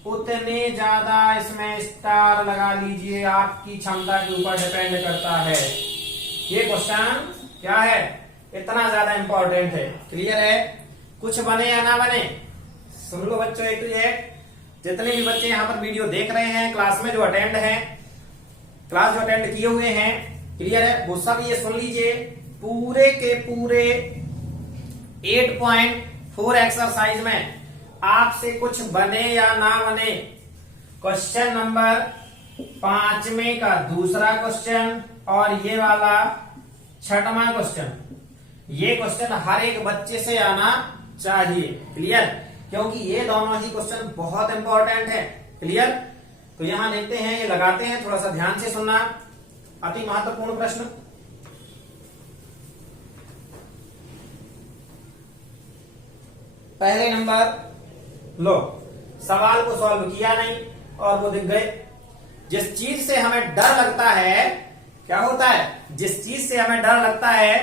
उतने ज्यादा इसमें स्टार लगा लीजिए, आपकी क्षमता के ऊपर डिपेंड करता है। ये क्वेश्चन क्या है, इतना ज्यादा इंपॉर्टेंट है। क्लियर है, कुछ बने या ना बने, सुन लो बच्चों एक एक, जितने भी बच्चे यहाँ पर वीडियो देख रहे हैं, क्लास में जो अटेंड हैं, क्लास जो अटेंड किए हुए हैं, क्लियर है, वो सब ये सुन लीजिए, पूरे के पूरे 8.4 एक्सरसाइज में आपसे कुछ बने या ना बने, क्वेश्चन नंबर 5वें का दूसरा क्वेश्चन और ये वाला 6वां क्वेश्चन, ये क्वेश्चन हर एक बच्चे से आना चाहिए। क्लियर, क्योंकि ये दोनों ही क्वेश्चन बहुत इंपॉर्टेंट है। क्लियर, तो यहां देखते हैं, ये लगाते हैं, थोड़ा सा ध्यान से सुनना, अति महत्वपूर्ण प्रश्न। पहले नंबर लो, सवाल को सॉल्व किया नहीं और वो दिख गए। जिस चीज से हमें डर लगता है, क्या होता है, जिस चीज से हमें डर लगता है,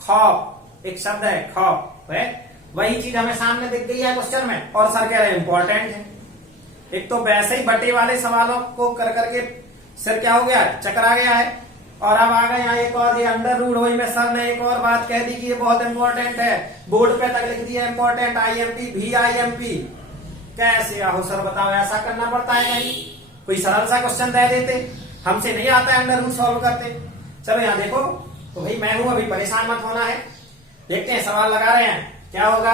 खौफ, एक शब्द है खौफ, है, वही चीज हमें सामने दिख गई है क्वेश्चन में, और सर कह रहे इंपॉर्टेंट है। एक तो वैसे ही बटे वाले सवालों को कर करके सर क्या हो गया, चकरा गया है, और अब आ गए यहाँ एक और, ये अंडर रूट हुई में सर ने एक और बात कह दी कि ये बहुत इंपॉर्टेंट है, बोर्ड पे तक लिख दिया इंपॉर्टेंट, IMP VIMP। कैसे आहो सर बताओ, ऐसा करना पड़ता है नहीं, कोई सरल सा क्वेश्चन दे देते, हमसे नहीं आता है अंडर रूट सॉल्व करते। चलो यहाँ देखो, तो भाई मैं हूं, अभी परेशान मत होना है, देखते हैं सवाल लगा रहे हैं क्या होगा।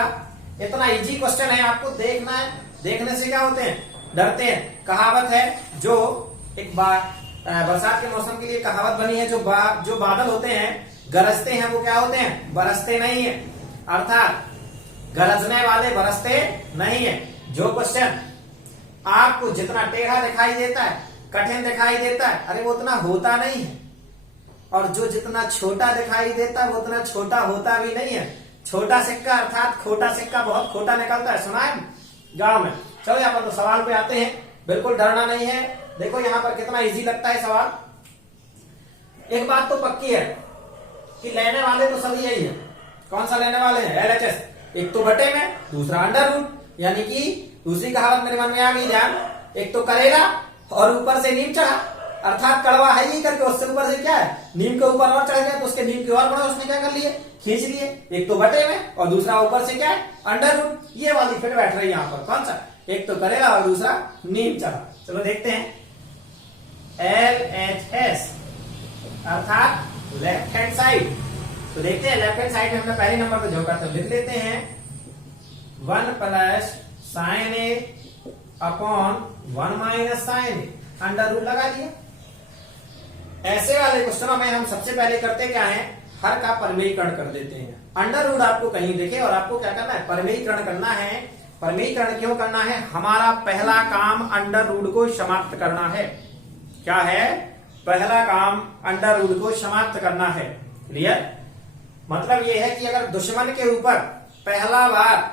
इतना इजी क्वेश्चन है, आपको देखना है, देखने से क्या होते हैं, डरते हैं। कहावत है जो एक बार बरसात के मौसम के लिए कहावत बनी है, जो बादल होते हैं गरजते हैं वो क्या होते हैं, बरसते नहीं है। अर्थात गरजने वाले बरसते नहीं है। जो क्वेश्चन आपको जितना टेढ़ा दिखाई देता है, कठिन दिखाई देता है, अरे वो उतना होता नहीं है। और जो जितना छोटा दिखाई देता है वो उतना छोटा होता भी नहीं है। छोटा सिक्का अर्थात खोटा सिक्का बहुत खोटा निकलता है, सुना है गांव में। चलो यहाँ पर तो सवाल पे आते हैं, बिल्कुल डरना नहीं है। देखो यहाँ पर कितना इजी लगता है सवाल। एक बात तो पक्की है कि लेने वाले तो सभी यही है। कौन सा लेने वाले हैं, LHS। एक तो बटे में, दूसरा अंडर रूट, यानी कि दूसरी कहावत मेरे मन में आ गई ध्यान, एक तो करेगा और ऊपर से नीम चढ़ा, अर्थात कड़वा है ही करके उससे ऊपर से क्या है, नीम के ऊपर और चढ़ गया तो उसके नीम की और बड़ा उसने क्या कर लिए, खींच लिए। एक तो बटे में और दूसरा ऊपर से क्या है, अंडर रूट। ये वाली फिट बैठ रही है यहाँ पर। कौन सा, एक तो करेगा और दूसरा नीम चढ़ा। चलो देखते हैं, LHS अर्थात लेफ्ट हैंड साइड। तो देखते हैं लेफ्ट हैंड साइड में हमने पहले नंबर पे जो करते लिख लेते हैं 1 प्लस साइन ए अपॉन 1 माइनस साइन ए, अंडर रूट लगा दिया। ऐसे वाले क्वेश्चनों में हम सबसे पहले करते क्या है, हर का परमेयीकरण कर देते हैं। अंडर रूट आपको कहीं दिखे और आपको क्या करना है, परमेयीकरण करना है। परमेयीकरण क्यों करना है, हमारा पहला काम अंडर रूट को समाप्त करना है। क्या है, पहला काम अंडर रूट को समाप्त करना है। क्लियर, मतलब यह है कि अगर दुश्मन के ऊपर पहला बार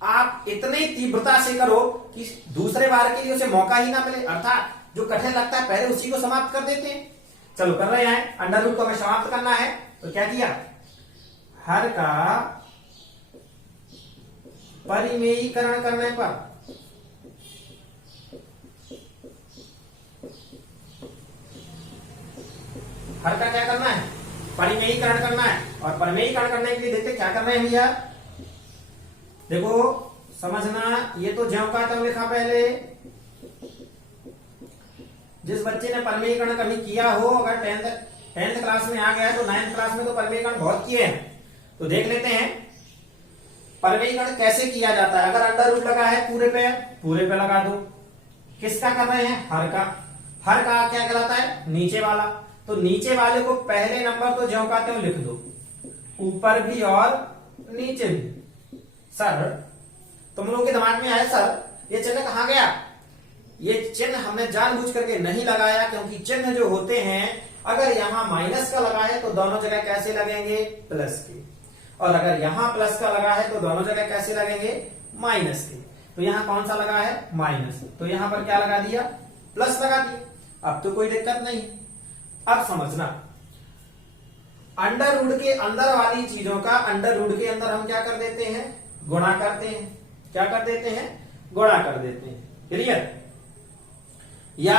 आप इतनी तीव्रता से करो कि दूसरे बार के लिए उसे मौका ही ना मिले, अर्थात जो कठिन लगता है पहले उसी को समाप्त कर देते हैं। चलो कर रहे हैं, अंडर रूट को हमें समाप्त करना है तो क्या किया, हर का परिमेयीकरण करने पर हर का क्या करना है, परिमेयीकरण करना है। और परिमेयीकरण करने के लिए देखते क्या कर रहे हैं भैया, देखो समझना, ये तो ज्यों का त्यों लिखा पहले। जिस बच्चे ने परमेयीकरण कभी किया हो, अगर टेंथ क्लास में आ गया तो 9th क्लास में तो परमेयीकरण बहुत किए हैं। तो देख लेते हैं परमेयीकरण कैसे किया जाता है। अगर अंडर रूट लगा है पूरे पे लगा दो। किसका कर रहे हैं, हर का। हर का क्या कहलाता है, नीचे वाला। तो नीचे वाले को पहले नंबर तो ज्यों का त्यों लिख दो, ऊपर भी और नीचे भी। सर तुम लोगों के दिमाग में आया, सर ये चिन्ह कहां गया, ये चिन्ह हमने जानबूझ करके नहीं लगाया, क्योंकि चिन्ह जो होते हैं अगर यहां माइनस का लगा है तो दोनों जगह कैसे लगेंगे, प्लस के। और अगर यहां प्लस का लगा है तो दोनों जगह कैसे लगेंगे, माइनस के। तो यहां कौन सा लगा है, माइनस, तो यहां पर क्या लगा दिया, प्लस लगा दिया। अब तो कोई दिक्कत नहीं। अब समझना, अंडर रूट के अंदर वाली चीजों का अंडर रूट के अंदर हम क्या कर देते हैं, गुणा करते हैं। क्या कर देते हैं, गुणा कर देते हैं। क्लियर, या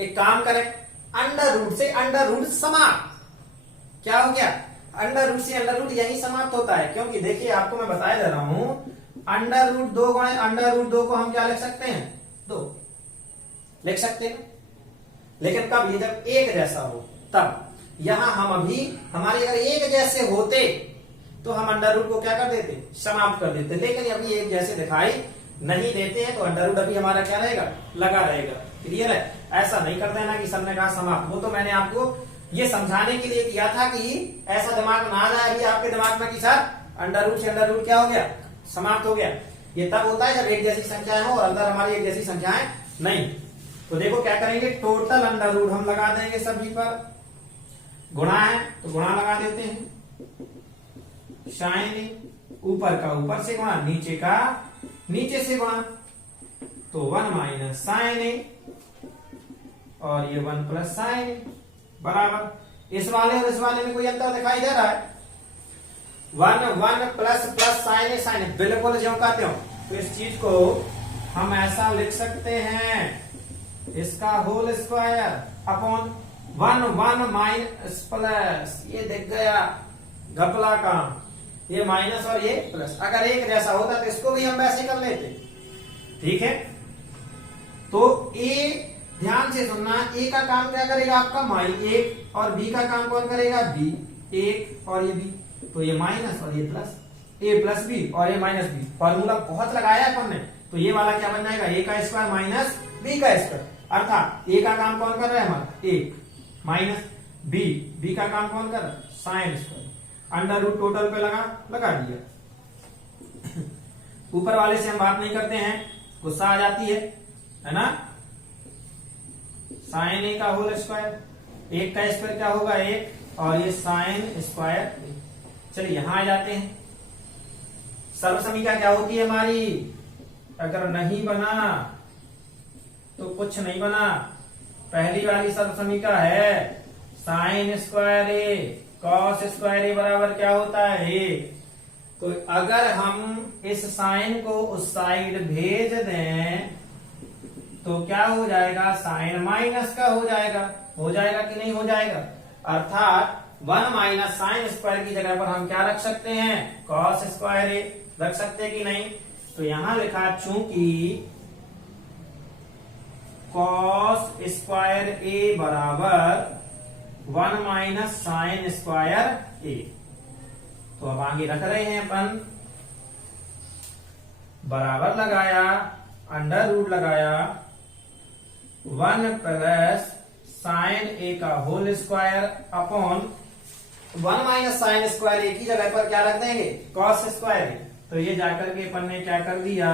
एक काम करें, अंडर रूट से अंडर रूट समाप्त। क्या हो गया, अंडर रूट से अंडर रूट यही समाप्त होता है। क्योंकि देखिए आपको मैं बताया दे रहा हूं, अंडर रूट 2 गुणे अंडर रूट 2 को हम क्या लिख सकते हैं, 2 लिख सकते हैं। लेकिन कब, ये जब एक जैसा हो तब। यहां हम अभी हमारे अगर एक जैसे होते तो हम अंडर रूट को क्या कर देते, समाप्त कर देते। लेकिन अभी एक जैसे दिखाई नहीं देते हैं तो अंडर रूट अभी हमारा क्या रहेगा, लगा रहेगा। क्लियर है, ऐसा नहीं कर देना कि सबने कहा समाप्त। वो तो मैंने आपको ये समझाने के लिए किया था कि ऐसा दिमाग में ना आ जाए अभी आपके दिमाग में कि सर अंडर रूट से अंडर रूट क्या हो गया, समाप्त हो गया। ये तब होता है जब एक जैसी संख्याएं हो और अंदर हमारी एक जैसी संख्याएं नहीं। तो देखो क्या करेंगे, टोटल अंडर रूट हम लगा देंगे सभी पर। गुणा है तो गुणा लगा देते हैं, साइन ऊपर का ऊपर से गुणा, नीचे का नीचे से गुणा। तो 1 माइनस साइन ए और ये 1 प्लस साइन ए बराबर। इस वाले और इस वाले में कोई अंतर दिखाई दे रहा है, 1 प्लस प्लस साइन ए साइन ए, बिल्कुल ज्यों का त्यों। तो इस चीज को हम ऐसा लिख सकते हैं, इसका whole square upon 1 minus plus, ये दिख गया घपला काम, ये माइनस और ये प्लस। अगर एक जैसा होता तो इसको भी हम वैसे कर लेते। ठीक है, तो ए ध्यान से सुनना, ए का काम क्या करेगा आपका, -1, और बी का काम कौन करेगा, बी। 1 और ये बी, तो ये माइनस और ये प्लस, ए प्लस बी और ये माइनस बी। फॉर्मूला बहुत लगाया है अपन ने, तो ये वाला क्या बन जाएगा, ए का स्क्वायर माइनस बी का स्क्वायर, अर्थात ए का काम कौन कर रहा है हमारा एक, माइनस बी का काम कौन कर रहा है sine square, under root total पे लगा दिया। ऊपर वाले से हम बात नहीं करते हैं, गुस्सा आ जाती है ना। साइन ए का होल स्क्वायर, एक का स्क्वायर क्या होगा एक, और ये साइन स्क्वायर। चलिए यहां आ जाते हैं। सर्वसमीका क्या होती है हमारी, अगर नहीं बना तो कुछ नहीं बना। पहली वाली सर्वसमीका है साइन स्क्वायर ए कॉस स्क्वायर ए बराबर क्या होता है ए। तो अगर हम इस साइन को उस साइड भेज दें तो क्या हो जाएगा, साइन माइनस का हो जाएगा कि नहीं हो जाएगा। अर्थात 1 माइनस साइन स्क्वायर की जगह पर हम क्या रख सकते हैं, कॉस स्क्वायर ए रख सकते हैं कि नहीं। तो यहां लिखा चूंकि कॉस स्क्वायर ए बराबर 1 माइनस साइन स्क्वायर ए, तो अब आगे रख रहे हैं अपन, बराबर लगाया, अंडर रूट लगाया, 1 प्लस साइन ए का whole square upon 1 minus sine square A की जगह पर क्या रख देंगे, कॉस स्क्वायर ए। तो ये जाकर के अपन ने क्या कर दिया,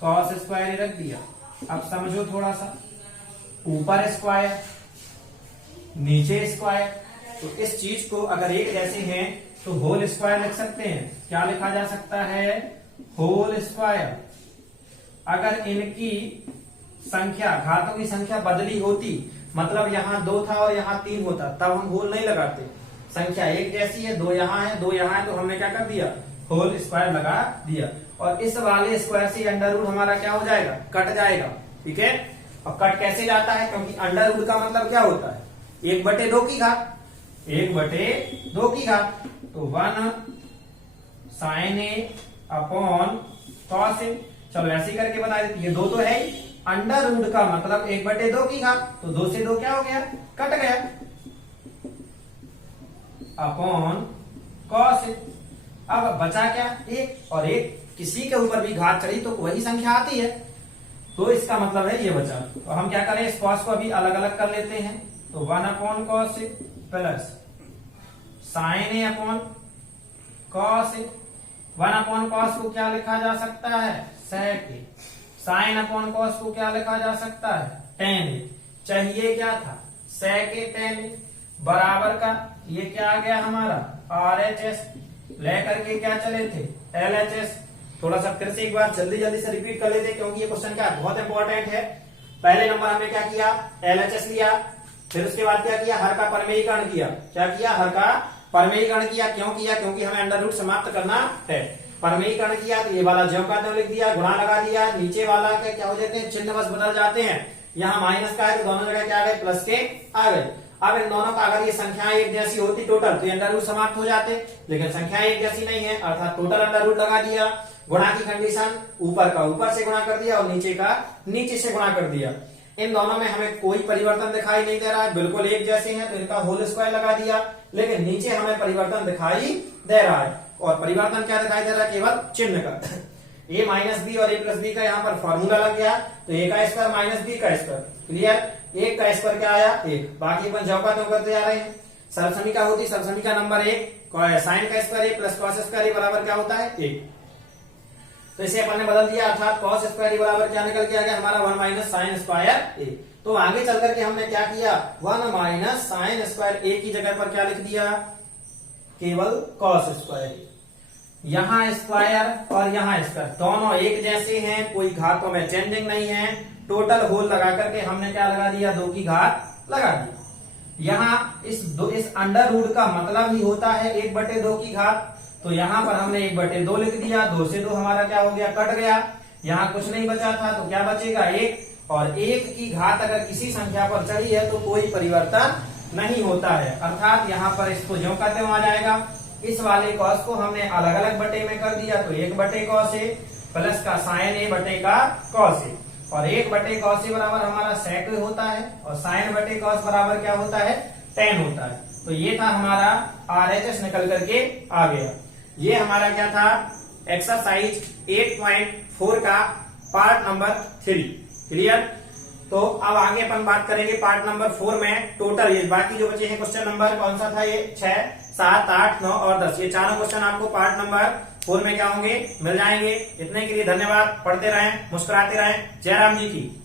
कॉस स्क्वायर ए रख दिया। अब समझो थोड़ा सा, ऊपर स्क्वायर नीचे स्क्वायर, तो इस चीज को अगर एक जैसे हैं तो होल स्क्वायर लिख सकते हैं। क्या लिखा जा सकता है, होल स्क्वायर। अगर इनकी संख्या, घातों की संख्या बदली होती, मतलब यहाँ 2 था और यहाँ 3 होता, तब हम होल नहीं लगाते। संख्या एक जैसी है, 2 यहाँ है 2 यहाँ है, तो हमने क्या कर दिया, होल स्क्वायर लगा दिया। और इस वाले स्क्वायर से अंडर रूट हमारा क्या हो जाएगा, कट जाएगा। ठीक है, अब कट कैसे जाता है, क्योंकि अंडर रूट का मतलब क्या होता है, 1/2 की घात, 1/2 की घात। तो 1 sign A upon cos A. चलो ऐसे करके बता देते, ये 2 तो है ही, अंडर रूट का मतलब 1/2 की घात, तो 2 से 2 क्या हो गया, कट गया, अपॉन कॉस ए। अब बचा क्या, 1, और 1 किसी के ऊपर भी घात चढ़ी तो वही संख्या आती है, तो इसका मतलब है ये बचा। तो हम क्या करें, इस कॉस को अभी अलग अलग कर लेते हैं। तो 1 upon cos A plus sine A upon cos A. 1 upon cos को क्या लिखा जा सकता है, सेक ए। साइन अपॉन कॉस को क्या लिखा जा सकता है, टेन ए। चाहिए क्या था, सेक ए टेन ए, बराबर का ये क्या आ गया हमारा RHS, लेकर के क्या चले थे LHS। थोड़ा सा फिर से एक बार जल्दी से रिपीट कर लेते, क्योंकि ये क्वेश्चन क्या बहुत इंपॉर्टेंट है। पहले नंबर हमने क्या किया, LHS लिया, फिर उसके बाद क्या किया, हर का परमेयीकरण किया। क्या किया, हर का परमेयीकरण किया। क्यों किया, क्योंकि हमें अंडर रूट समाप्त करना है। परमेयीकरण किया तो ये वाला ज्यों का त्यों लिख दिया, गुणा लगा दिया, नीचे वाला के क्या हो जाते हैं, चिन्ह बस बदल जाते हैं। यहाँ माइनस का है तो दोनों जगह क्या आ गए, प्लस के आ गए। अब इन दोनों का अगर ये संख्याएं एक जैसी होती टोटल, तो अंडर रूट समाप्त हो जाते, लेकिन संख्याएं एक जैसी नहीं है, अर्थात टोटल अंडर रूट लगा दिया। गुणा की कंडीशन, ऊपर का ऊपर से गुणा कर दिया और नीचे का नीचे से गुणा कर दिया। इन दोनों में हमें कोई परिवर्तन दिखाई नहीं दे रहा है, बिल्कुल एक जैसे हैं, तो इनका होल स्क्वायर लगा दिया। लेकिन नीचे हमें परिवर्तन दिखाई दे रहा है, और परिवर्तन क्या दिखाई दे रहा है, केवल चिन्ह का। a माइनस बी और a प्लस बी का यहाँ पर फॉर्मूला लग गया, तो a का स्क्वायर माइनस बी का स्क्वायर, क्लियर। 1 का स्क्वायर क्या आया, 1। बाकी अपन ज्यों का त्यों करते जा रहे हैं। सर्वसमीका होती, सर्वसमीका नंबर 1, साइन का square a plus cos square a बराबर क्या होता है, 1। तो इसे अपन ने बदल दिया, अर्थात कॉस स्क्वायर बराबर क्या निकल के आ गया हमारा, 1 माइनस साइन स्क्वायर ए। तो आगे चल करके हमने क्या किया, 1 माइनस साइन स्क्वायर ए की जगह पर क्या लिख दिया, केवल कॉस स्क्वायर। यहाँ स्क्वायर और यहाँ स्क्वायर दोनों एक जैसे हैं, कोई घातों में चेंजिंग नहीं है। टोटल होल लगा करके हमने क्या लगा दिया, 2 की घात लगा दी। यहाँ इस अंडर रूट का मतलब ही होता है 1/2 की घात, तो यहाँ पर हमने 1/2 लिख दिया। 2 से 2 हमारा क्या हो गया, कट गया। यहाँ कुछ नहीं बचा था, तो क्या बचेगा, 1। और 1 की घात अगर किसी संख्या पर चढ़ी है तो कोई परिवर्तन नहीं होता है, अर्थात यहाँ पर इसको ज्यों का त्यों आ जाएगा। इस वाले कॉस को हमने अलग अलग बटे में कर दिया, तो 1/cos ए प्लस का साइन ए बटे का कॉस ए, और 1/cos ए बराबर हमारा सेक होता है, और साइन बटे कॉस बराबर क्या होता है, tan होता है। तो ये था हमारा RHS निकल करके आ गया। ये हमारा क्या था, एक्सरसाइज 8.4 का पार्ट नंबर 3। क्लियर। तो अब आगे अपन बात करेंगे पार्ट नंबर 4 में। टोटल ये बाकी जो बचे हैं क्वेश्चन नंबर कौन सा था, ये 6, 7, 8, 9 और 10, ये चारों क्वेश्चन आपको पार्ट नंबर 4 में क्या होंगे, मिल जाएंगे। इतने के लिए धन्यवाद। पढ़ते रहें, मुस्कुराते रहें। जय राम जी की।